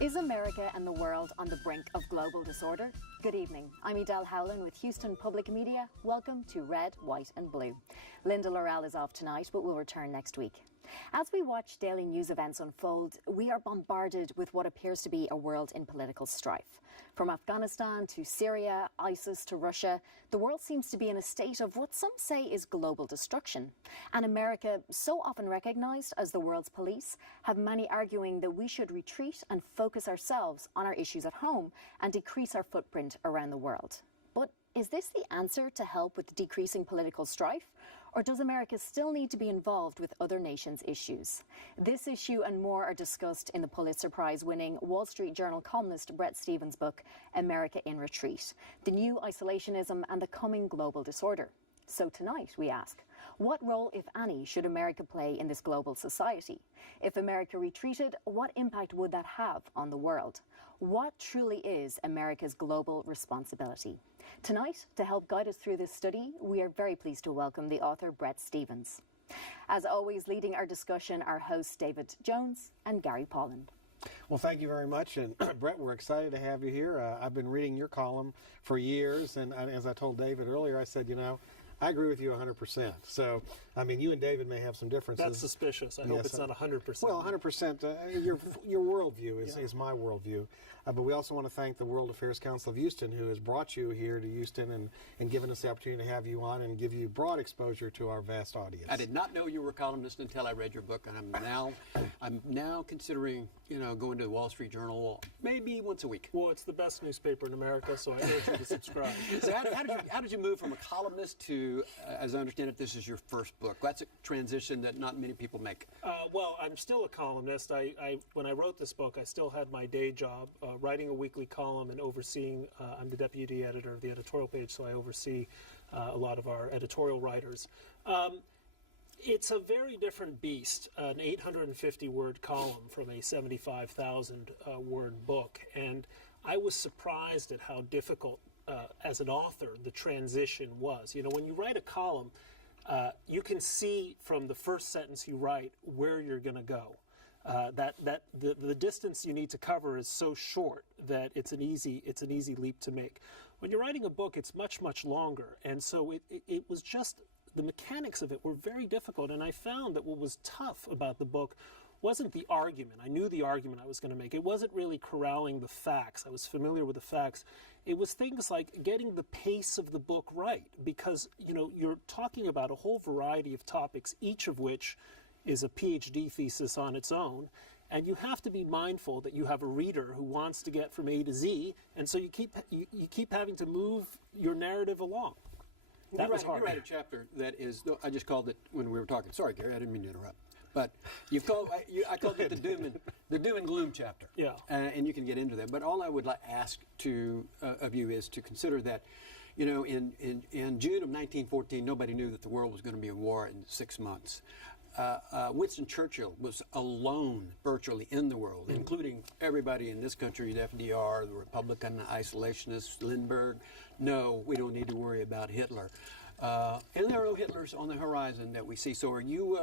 Is America and the world on the brink of global disorder? Good evening. I'm Edel Howland with Houston Public Media. Welcome to Red, White and Blue. Linda Laurel is off tonight, but will return next week. As we watch daily news events unfold, we are bombarded with what appears to be a world in political strife. From Afghanistan to Syria, ISIS to Russia, the world seems to be in a state of what some say is global destruction. And America, so often recognized as the world's police, have many arguing that we should retreat and focus ourselves on our issues at home and decrease our footprint around the world. But is this the answer to help with decreasing political strife? Or does America still need to be involved with other nations' issues? This issue and more are discussed in the Pulitzer Prize winning Wall Street Journal columnist Bret Stephens' book, America in Retreat, The New Isolationism and the Coming Global Disorder. So tonight we ask, what role, if any, should America play in this global society? If America retreated, what impact would that have on the world? What truly is America's global responsibility? Tonight, to help guide us through this study, we are very pleased to welcome the author Bret Stephens. As always, leading our discussion are hosts David Jones and Gary Polland. Well, thank you very much. And Bret, we're excited to have you here. I've been reading your column for years. And as I told David earlier, I said, I agree with you 100%. So, you and David may have some differences. That's suspicious. I hope it's not 100%. Well, 100%. Your worldview is my worldview. But we also want to thank the World Affairs Council of Houston, who has brought you here to Houston and given us the opportunity to have you on and give you broad exposure to our vast audience. I did not know you were a columnist until I read your book, and I'm now considering going to the Wall Street Journal maybe once a week. Well, it's the best newspaper in America, so I urge you to subscribe. So how did you move from a columnist to, as I understand it, this is your first book? That's a transition that not many people make. Well, I'm still a columnist. When I wrote this book, I still had my day job, writing a weekly column and overseeing. I'm the deputy editor of the editorial page, so I oversee a lot of our editorial writers. It's a very different beast, an 850-word column from a 75,000-word book. And I was surprised at how difficult, as an author, the transition was. When you write a column, you can see from the first sentence you write where you're going to go. The distance you need to cover is so short that it's an easy leap to make. When you're writing a book, it's much, much longer. And so it was just, the mechanics of it were very difficult, and I found that what was tough about the book wasn't the argument. I knew the argument I was going to make. It wasn't really corralling the facts. I was familiar with the facts. It was things like getting the pace of the book right, because you're talking about a whole variety of topics, each of which is a PhD thesis on its own, and you have to be mindful that you have a reader who wants to get from A to Z, and so you keep having to move your narrative along. That was hard. You write a chapter that is, I just called it when we were talking. Sorry, Gary, I didn't mean to interrupt. But I called it the doom and gloom chapter. Yeah. And you can get into that. But all I would ask of you is to consider that, in June of 1914, nobody knew that the world was going to be in war in 6 months. Winston Churchill was alone virtually in the world, including everybody in this country, the FDR, the Republican isolationists, Lindbergh. No, we don't need to worry about Hitler. And there are no Hitlers on the horizon that we see. So are you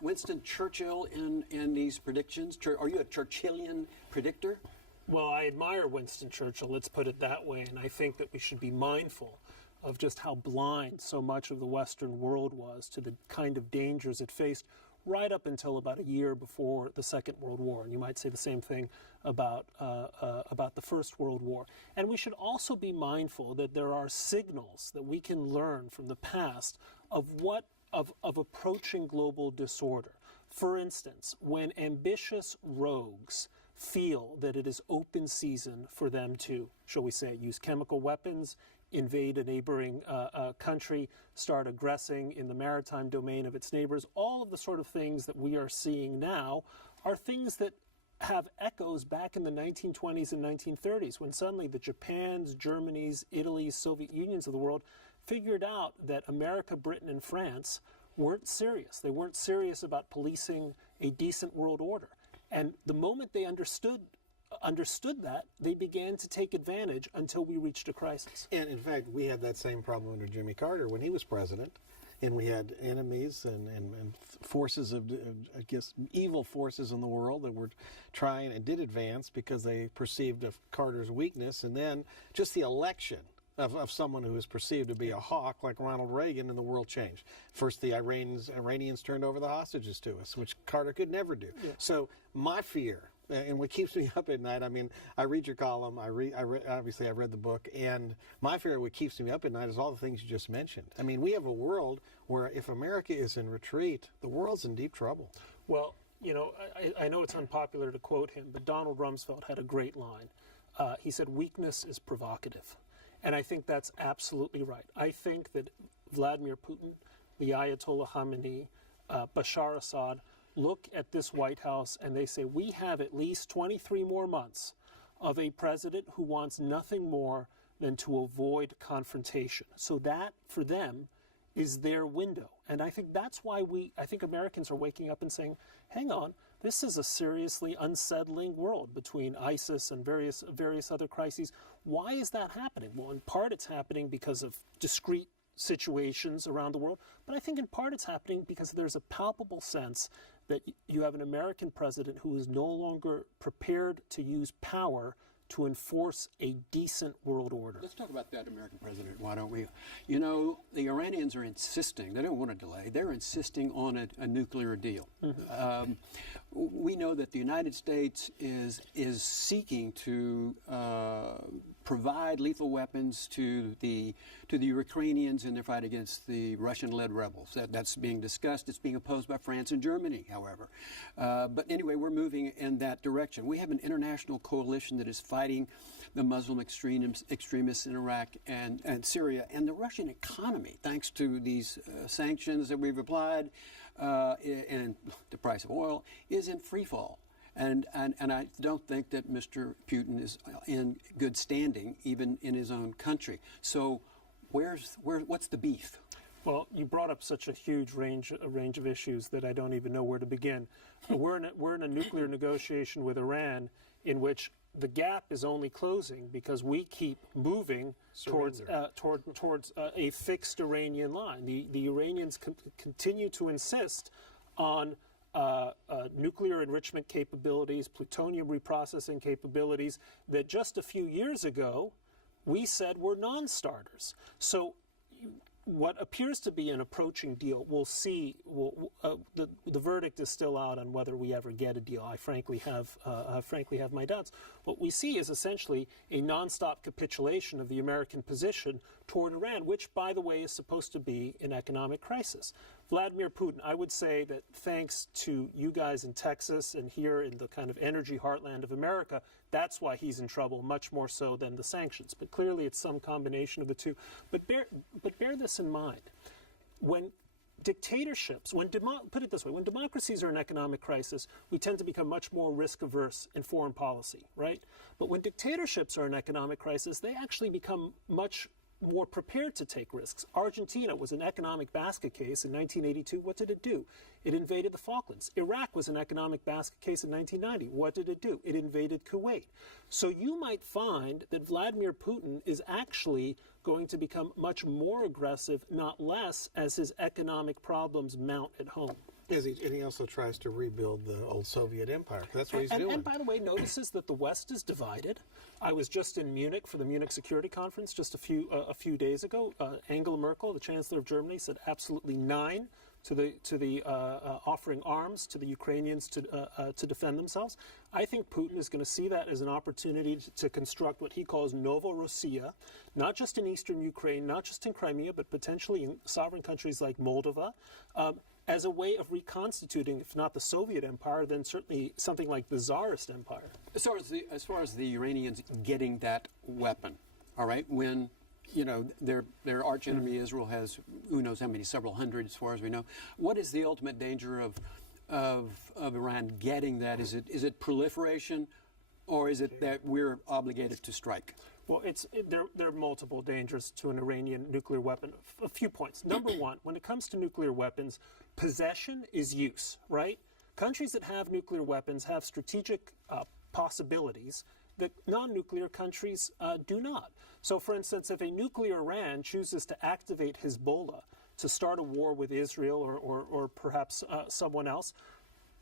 Winston Churchill in these predictions? Are you a Churchillian predictor? Well, I admire Winston Churchill, let's put it that way, and I think that we should be mindful of just how blind so much of the Western world was to the kind of dangers it faced right up until about a year before the Second World War. And you might say the same thing about the First World War. And we should also be mindful that there are signals that we can learn from the past of approaching global disorder. For instance, when ambitious rogues feel that it is open season for them to, shall we say, use chemical weapons, invade a neighboring country, start aggressing in the maritime domain of its neighbors, all of the sort of things that we are seeing now are things that have echoes back in the 1920s and 1930s, when suddenly the Japans, Germanys, Italys, Soviet Unions of the world figured out that America, Britain, and France weren't serious. They weren't serious about policing a decent world order. And the moment they understood that, they began to take advantage until we reached a crisis. And in fact, we had that same problem under Jimmy Carter when he was president. and we had enemies and forces of, I guess, evil forces in the world that were trying and did advance because they perceived of Carter's weakness, and then just the election of someone who was perceived to be a hawk like Ronald Reagan, and the world changed. First, the Iranians turned over the hostages to us, which Carter could never do. Yeah. So my fear, and what keeps me up at night, I mean, I read your column, obviously I've read the book, and my fear, what keeps me up at night is all the things you just mentioned. I mean, we have a world where if America is in retreat, the world's in deep trouble. Well, you know, I know it's unpopular to quote him, but Donald Rumsfeld had a great line. He said, "Weakness is provocative." And I think that's absolutely right. I think that Vladimir Putin, the Ayatollah Khamenei, Bashar Assad look at this White House and they say, we have at least 23 more months of a president who wants nothing more than to avoid confrontation. So that, for them, is their window. And I think that's why I think Americans are waking up and saying, hang on, this is a seriously unsettling world between ISIS and various other crises. Why is that happening? Well, in part it's happening because of discrete situations around the world, but I think in part it's happening because there's a palpable sense that you have an American president who is no longer prepared to use power to enforce a decent world order. Let's talk about that American president, why don't we? You know, the Iranians are insisting, they don't want a delay, they're insisting on a nuclear deal. Mm-hmm. We know that the United States is seeking to provide lethal weapons to the Ukrainians in their fight against the Russian-led rebels. That's being discussed. It's being opposed by France and Germany, however. But anyway, we're moving in that direction. We have an international coalition that is fighting the Muslim extremists in Iraq and Syria, and the Russian economy, thanks to these sanctions that we've applied and the price of oil, is in free fall. And I don't think that Mr. Putin is in good standing, even in his own country. So what's the beef? Well, you brought up such a huge range of issues that I don't even know where to begin. We're in a nuclear negotiation with Iran in which the gap is only closing because we keep moving towards a fixed Iranian line. The Iranians continue to insist on nuclear enrichment capabilities, plutonium reprocessing capabilities that just a few years ago we said were non-starters. So what appears to be an approaching deal, we'll see. The verdict is still out on whether we ever get a deal. I frankly have my doubts. What we see is essentially a nonstop capitulation of the American position toward Iran, which, by the way, is supposed to be an economic crisis. Vladimir Putin, I would say that thanks to you guys in Texas and here in the kind of energy heartland of America, that's why he's in trouble, much more so than the sanctions. But clearly it's some combination of the two. But bear this in mind. When dictatorships, put it this way, when democracies are in economic crisis, we tend to become much more risk-averse in foreign policy, right? But when dictatorships are in economic crisis, they actually become much more prepared to take risks. Argentina was an economic basket case in 1982. What did it do? It invaded the Falklands. Iraq was an economic basket case in 1990. What did it do? It invaded Kuwait. So you might find that Vladimir Putin is actually going to become much more aggressive, not less, as his economic problems mount at home. And he also tries to rebuild the old Soviet empire. That's what he's doing. And by the way, notices that the West is divided. I was just in Munich for the Munich Security Conference just a few days ago. Angela Merkel, the Chancellor of Germany, said absolutely nine to the offering arms to the Ukrainians to defend themselves. I think Putin is going to see that as an opportunity to construct what he calls Novorossiya, not just in eastern Ukraine, not just in Crimea, but potentially in sovereign countries like Moldova, as a way of reconstituting, if not the Soviet empire, then certainly something like the Tsarist empire. As far as the Iranians getting that weapon, all right, when their arch enemy Israel has who knows how many, several hundred as far as we know. What is the ultimate danger of Iran getting that? Is it proliferation, or is it that we're obligated to strike? Well, there are multiple dangers to an Iranian nuclear weapon. A few points. Number one, when it comes to nuclear weapons, possession is use, right? Countries that have nuclear weapons have strategic possibilities that non-nuclear countries do not. So, for instance, if a nuclear Iran chooses to activate Hezbollah to start a war with Israel or perhaps someone else,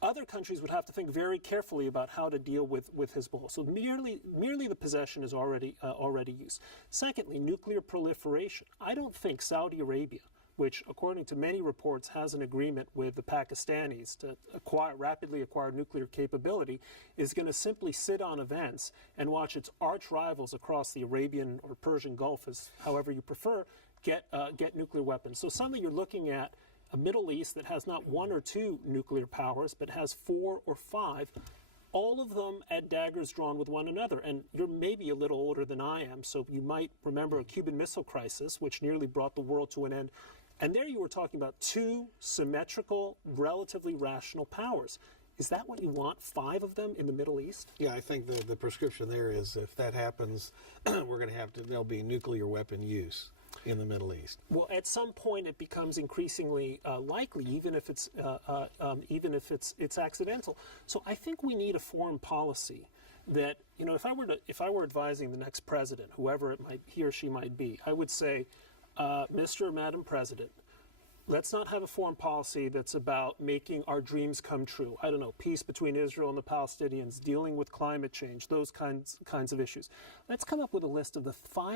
other countries would have to think very carefully about how to deal with Hezbollah. So merely the possession is already used. Secondly, nuclear proliferation. I don't think Saudi Arabia, which according to many reports has an agreement with the Pakistanis to rapidly acquire nuclear capability, is going to simply sit on events and watch its arch rivals across the Arabian or Persian Gulf, as however you prefer, get nuclear weapons. So suddenly you're looking at a Middle East that has not one or two nuclear powers, but has 4 or 5, all of them at daggers drawn with one another. And you're maybe a little older than I am, so you might remember a Cuban Missile Crisis, which nearly brought the world to an end. And there you were talking about 2 symmetrical, relatively rational powers. Is that what you want, 5 of them in the Middle East? Yeah, I think the prescription there is if that happens, there'll be nuclear weapon use in the Middle East. Well, at some point it becomes increasingly likely, even if it's accidental. So I think we need a foreign policy that, if I were advising the next president, whoever he or she might be, I would say, Mr. or Madam President, let's not have a foreign policy that's about making our dreams come true. I don't know, peace between Israel and the Palestinians, dealing with climate change, those kinds of issues. Let's come up with a list of the 4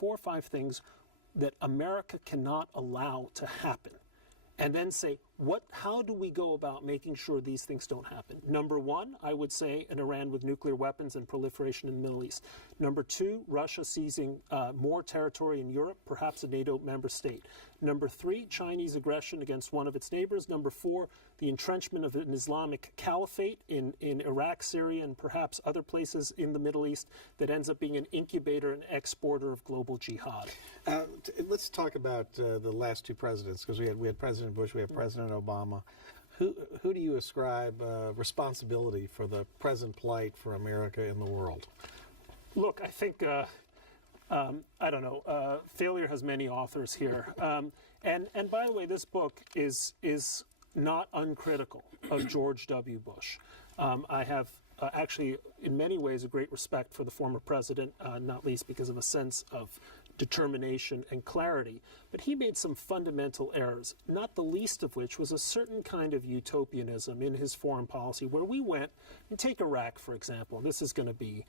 or 5 things that America cannot allow to happen. And then say, how do we go about making sure these things don't happen? Number 1, I would say an Iran with nuclear weapons and proliferation in the Middle East. Number 2, Russia seizing more territory in Europe, perhaps a NATO member state. Number 3, Chinese aggression against one of its neighbors. Number 4, the entrenchment of an Islamic caliphate in Iraq, Syria, and perhaps other places in the Middle East that ends up being an incubator and exporter of global jihad. Let's talk about the last 2 presidents, because we had President Bush, we have President Obama. Who do you ascribe responsibility for the present plight for America in the world? Look, I think, I don't know, failure has many authors here. And by the way, this book is not uncritical of George W. Bush. I have actually, in many ways, a great respect for the former president, not least because of a sense of determination and clarity. But he made some fundamental errors, not the least of which was a certain kind of utopianism in his foreign policy, where we went, and take Iraq, for example. This is going to be,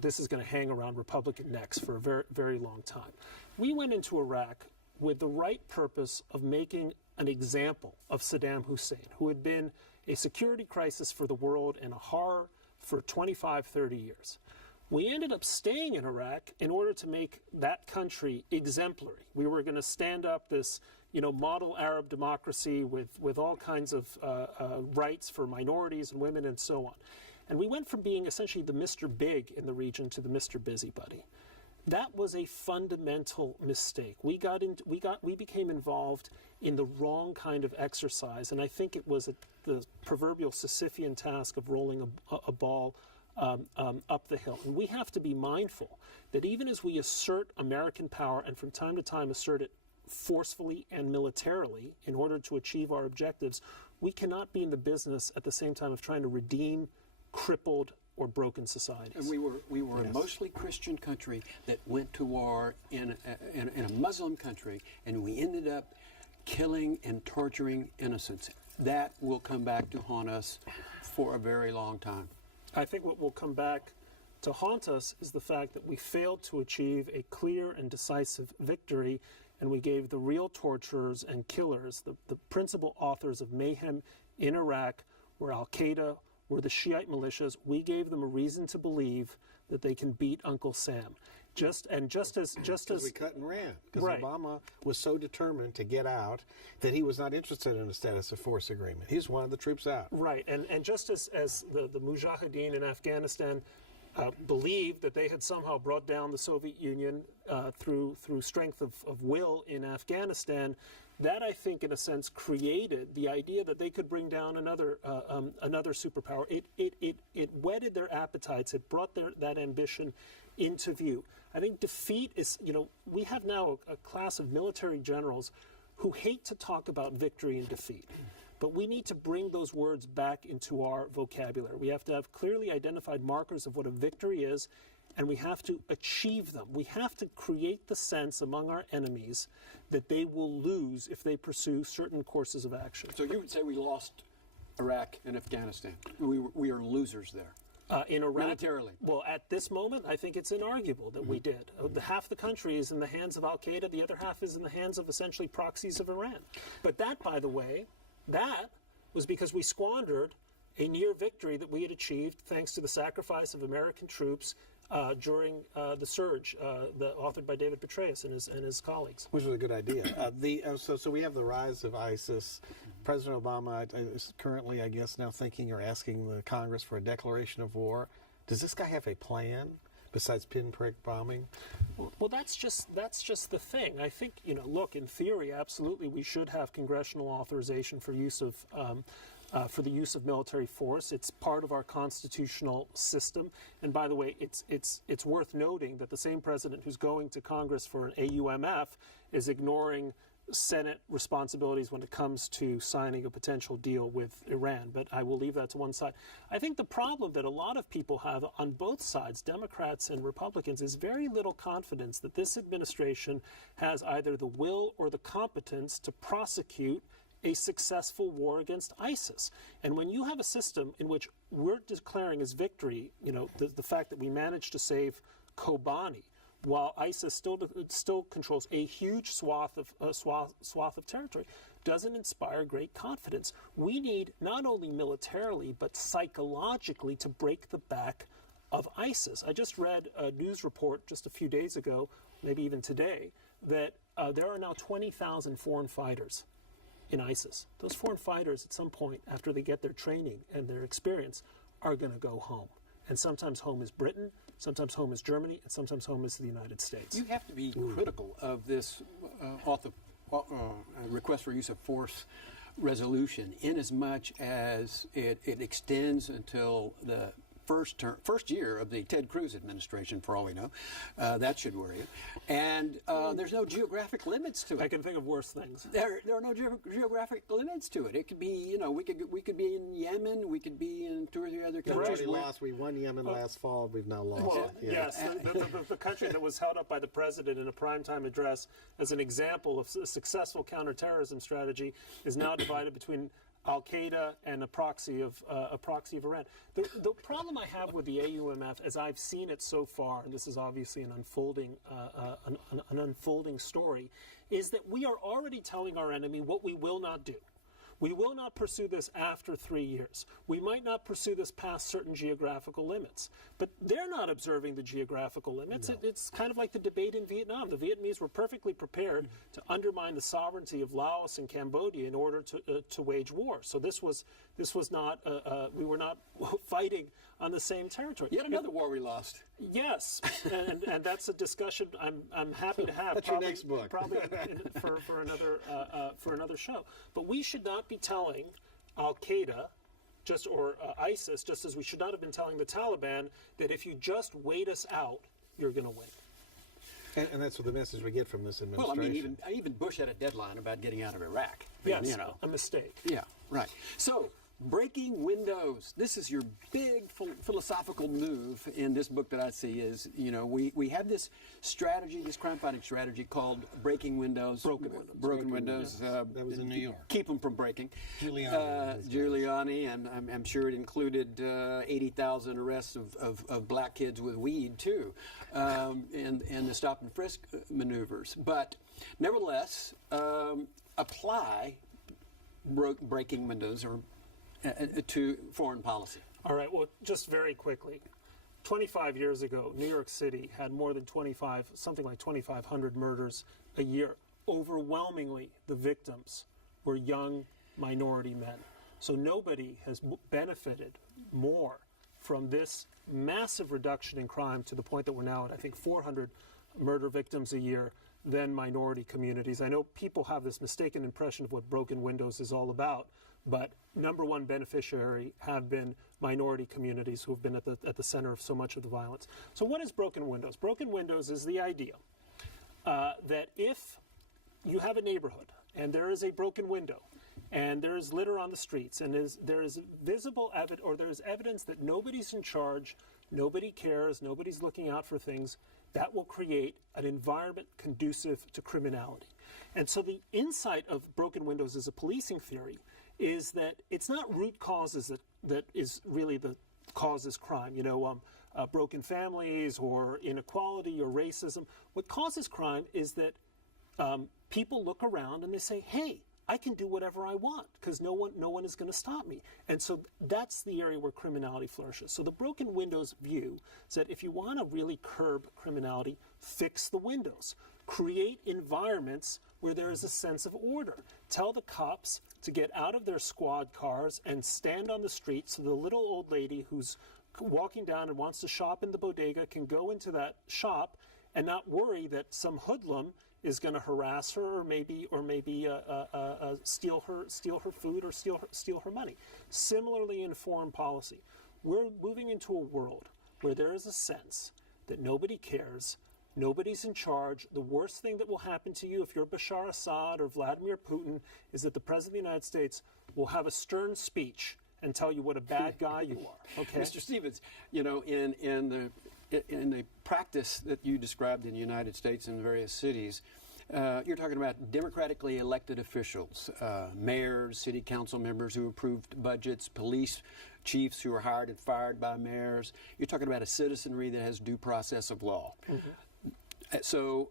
this is going to hang around Republican necks for a very, very long time. We went into Iraq with the right purpose of making an example of Saddam Hussein, who had been a security crisis for the world and a horror for 25, 30 years. We ended up staying in Iraq in order to make that country exemplary. We were going to stand up this, model Arab democracy with all kinds of rights for minorities and women and so on. And we went from being essentially the Mr. Big in the region to the Mr. Busybody. That was a fundamental mistake. We became involved in the wrong kind of exercise, and I think it was the proverbial Sisyphean task of rolling a ball up the hill. And we have to be mindful that even as we assert American power, and from time to time assert it forcefully and militarily in order to achieve our objectives, we cannot be in the business at the same time of trying to redeem crippled or broken societies. And we were a mostly Christian country that went to war in a Muslim country, and we ended up killing and torturing innocents. That will come back to haunt us for a very long time. I think what will come back to haunt us is the fact that we failed to achieve a clear and decisive victory, and we gave the real torturers and killers, the principal authors of mayhem in Iraq, were Al-Qaeda, were the Shiite militias. We gave them a reason to believe that they can beat Uncle Sam. Just as we cut and ran, because right. Obama was so determined to get out that he was not interested in a status of force agreement. He just wanted the troops out. Right, and just as the Mujahideen in Afghanistan believed that they had somehow brought down the Soviet Union through strength of will in Afghanistan, that, I think, in a sense, created the idea that they could bring down another superpower. It whetted their appetites. It brought that ambition into view. I think defeat is, we have now a class of military generals who hate to talk about victory and defeat. But we need to bring those words back into our vocabulary. We have to have clearly identified markers of what a victory is and we have to achieve them. We have to create the sense among our enemies that they will lose if they pursue certain courses of action. So you would say we lost Iraq and Afghanistan. We are losers there. In Iraq, militarily. Well, at this moment, I think it's inarguable that we did. Half the country is in the hands of Al-Qaeda, the other half is in the hands of essentially proxies of Iran. But that, by the way, that was because we squandered a near victory that we had achieved thanks to the sacrifice of American troops during the surge, authored by David Petraeus and his colleagues. Which was a good idea. So we have the rise of ISIS. President Obama is currently, I guess, now thinking or asking the Congress for a declaration of war. Does this guy have a plan besides pinprick bombing? Well, that's just the thing. I think, look, in theory, absolutely, we should have congressional authorization for use of for the use of military force. It's part of our constitutional system. And by the way, it's worth noting that the same president who's going to Congress for an AUMF is ignoring Senate responsibilities when it comes to signing a potential deal with Iran. But I will leave that to one side. I think the problem that a lot of people have on both sides, Democrats and Republicans, is very little confidence that this administration has either the will or the competence to prosecute a successful war against ISIS. And when you have a system in which we're declaring as victory, the fact that we managed to save Kobani, while ISIS still controls a huge swath of territory, doesn't inspire great confidence. We need not only militarily but psychologically to break the back of ISIS. I just read a news report just a few days ago, maybe even today, that there are now 20,000 foreign fighters in ISIS. Those foreign fighters, at some point, after they get their training and their experience, are going to go home. And sometimes home is Britain, sometimes home is Germany, and sometimes home is the United States. You have to be critical of this request for use of force resolution, in as much as it extends until the first year of the Ted Cruz administration, for all we know. That should worry you. And there's no geographic limits to it. I can think of worse things. There are no geographic limits to it. It could be, we could be in Yemen, we could be in 2 or 3 other countries. We've already lost. We won Yemen last fall. We've now lost. Well, yes, the country that was held up by the president in a primetime address as an example of a successful counterterrorism strategy is now divided between Al-Qaeda and a proxy of Iran. The problem I have with the AUMF, as I've seen it so far, and this is obviously an unfolding story, is that we are already telling our enemy what we will not do. We will not pursue this after 3 years. We might not pursue this past certain geographical limits. But they're not observing the geographical limits. No. It's kind of like the debate in Vietnam. The Vietnamese were perfectly prepared to undermine the sovereignty of Laos and Cambodia in order to wage war. So this was not, we were not fighting on the same territory. Yet another war we lost. Yes, and that's a discussion I'm happy to have. That's probably, your next book. Probably for another show. But we should not be telling Al-Qaeda or ISIS, just as we should not have been telling the Taliban, that if you just wait us out, you're going to win. And that's what the message we get from this administration. Well, I mean, even Bush had a deadline about getting out of Iraq. Yes, a mistake. Yeah, right. So, breaking windows. This is your big philosophical move in this book that I see is, we have this strategy, this crime-fighting strategy called breaking windows. Broken windows. That was in New York. Keep them from breaking. Giuliani. And I'm sure it included 80,000 arrests of black kids with weed, too, and the stop and frisk maneuvers. But nevertheless, apply breaking windows to foreign policy. All right, well, just very quickly. 25 years ago, New York City had more than 2,500 murders a year. Overwhelmingly, the victims were young minority men. So nobody has benefited more from this massive reduction in crime to the point that we're now at, I think, 400 murder victims a year than minority communities. I know people have this mistaken impression of what broken windows is all about, but number one beneficiary have been minority communities who have been at the center of so much of the violence. So what is broken windows? Broken windows is the idea that if you have a neighborhood and there is a broken window and there is litter on the streets and there is visible evidence or there is evidence that nobody's in charge nobody cares, nobody's looking out for things, that will create an environment conducive to criminality. And so the insight of broken windows as a policing theory is that it's not root causes that is really the causes crime, broken families or inequality or racism. What causes crime is that people look around and they say, hey, I can do whatever I want because no one is going to stop me. And so that's the area where criminality flourishes. So the broken windows view is that if you want to really curb criminality, fix the windows. Create environments where there is a sense of order. Tell the cops to get out of their squad cars and stand on the street so the little old lady who's walking down and wants to shop in the bodega can go into that shop and not worry that some hoodlum is going to harass her or maybe steal her food or steal her money. Similarly, in foreign policy, we're moving into a world where there is a sense that nobody cares, nobody's in charge. The worst thing that will happen to you if you're Bashar Assad or Vladimir Putin is that the President of the United States will have a stern speech and tell you what a bad guy you are. Okay, Mr. Stephens, in the practice that you described in the United States and various cities, you're talking about democratically elected officials, mayors, city council members who approved budgets, police chiefs who are hired and fired by mayors. You're talking about a citizenry that has due process of law. Mm-hmm. So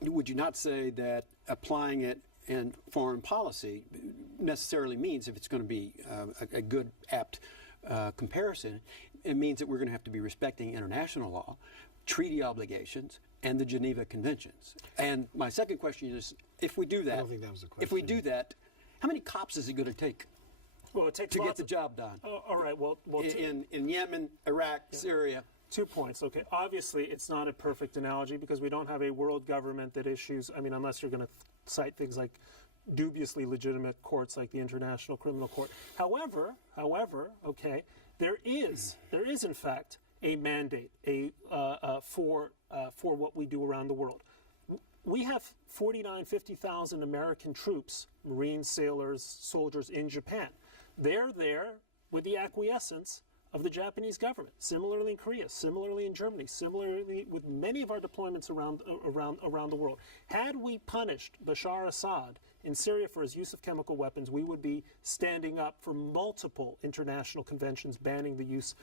would you not say that applying it in foreign policy necessarily means, if it's going to be a good, apt comparison, it means that we're going to have to be respecting international law, treaty obligations, and the Geneva Conventions. And my second question is, if we do that, I don't think that was the question. if we do that, how many cops is it going to take well, it takes to get the job done? All right. Well, in Yemen, Iraq, Syria. 2 points. Okay. Obviously, it's not a perfect analogy because we don't have a world government that issues. I mean, unless you're going to cite things like dubiously legitimate courts like the International Criminal Court. However, okay, there is in fact a mandate for what we do around the world. We have 50,000 American troops, Marines, sailors, soldiers in Japan. They're there with the acquiescence of the Japanese government. Similarly in Korea, similarly in Germany, similarly with many of our deployments around the world. Had we punished Bashar Assad in Syria for his use of chemical weapons, we would be standing up for multiple international conventions banning the use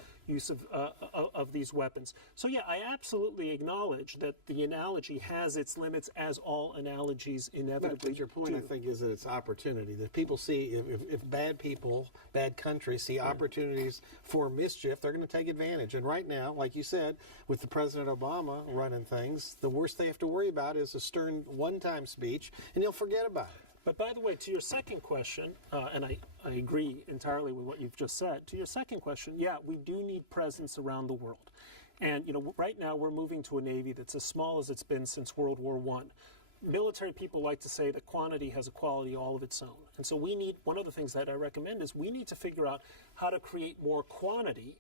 of these weapons. So yeah, I absolutely acknowledge that the analogy has its limits, as all analogies inevitably But your point, do. I think, is that it's opportunity. That people see, if bad people, bad countries see opportunities for mischief, they're going to take advantage. And right now, like you said, with the President Obama running things, the worst they have to worry about is a stern one-time speech, and he'll forget about it. But by the way, to your second question, and I agree entirely with what you've just said, to your second question, yeah, we do need presence around the world. And, right now we're moving to a Navy that's as small as it's been since World War I. Military people like to say that quantity has a quality all of its own. And so one of the things that I recommend is we need to figure out how to create more quantity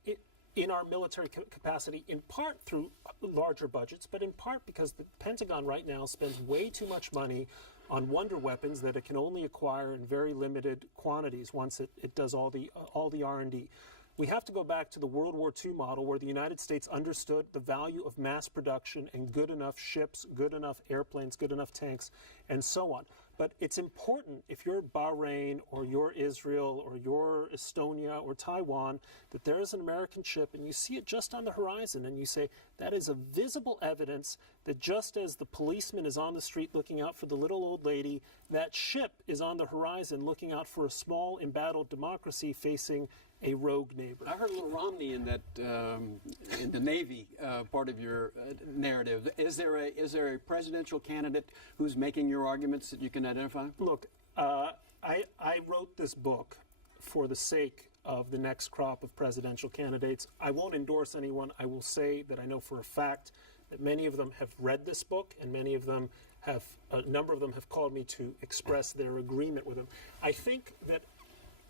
in our military capacity, in part through larger budgets, but in part because the Pentagon right now spends way too much money on wonder weapons that it can only acquire in very limited quantities once it does all the R&D. We have to go back to the World War II model where the United States understood the value of mass production and good enough ships, good enough airplanes, good enough tanks, and so on. But it's important, if you're Bahrain or you're Israel or you're Estonia or Taiwan, that there is an American ship and you see it just on the horizon and you say, that is a visible evidence that just as the policeman is on the street looking out for the little old lady, that ship is on the horizon looking out for a small embattled democracy facing a rogue neighbor. I heard a little Romney in that in the Navy part of your narrative. Is there a presidential candidate who's making your arguments that you can identify? Look, I wrote this book for the sake of the next crop of presidential candidates. I won't endorse anyone. I will say that I know for a fact that many of them have read this book, and a number of them have called me to express their agreement with him. I think that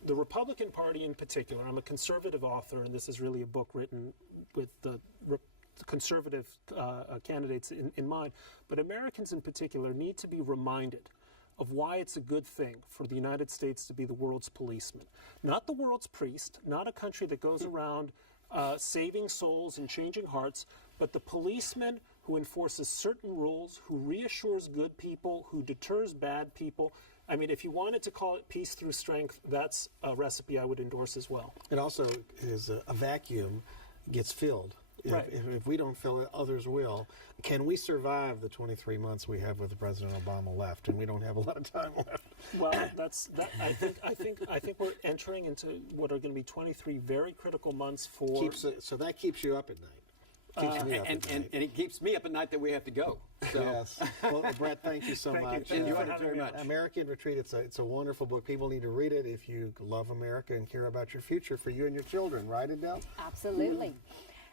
the Republican Party in particular, I'm a conservative author, and this is really a book written with the conservative candidates in mind, but Americans in particular need to be reminded of why it's a good thing for the United States to be the world's policeman. Not the world's priest, not a country that goes around saving souls and changing hearts, but the policeman who enforces certain rules, who reassures good people, who deters bad people. I mean, if you wanted to call it peace through strength, that's a recipe I would endorse as well. It also is a vacuum gets filled. Right. If we don't fill it, others will. Can we survive the 23 months we have with President Obama left? And we don't have a lot of time left. Well, I think we're entering into what are going to be 23 very critical months for. So that keeps you up at night. Keeps me up at night. And it keeps me up at night that we have to go. So. Yes. Well, Bret, thank you so Thank you, much. Jim. You for are having very me much. on. American Retreat, it's a wonderful book. People need to read it if you love America and care about your future for you and your children. Right, Adele? Absolutely.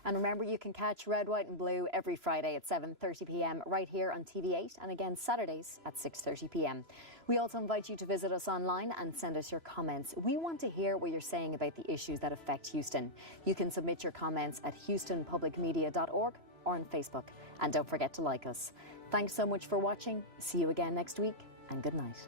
And remember, you can catch Red, White and Blue every Friday at 7:30 p.m. right here on TV8, and again Saturdays at 6:30 p.m. We also invite you to visit us online and send us your comments. We want to hear what you're saying about the issues that affect Houston. You can submit your comments at houstonpublicmedia.org or on Facebook. And don't forget to like us. Thanks so much for watching. See you again next week, and good night.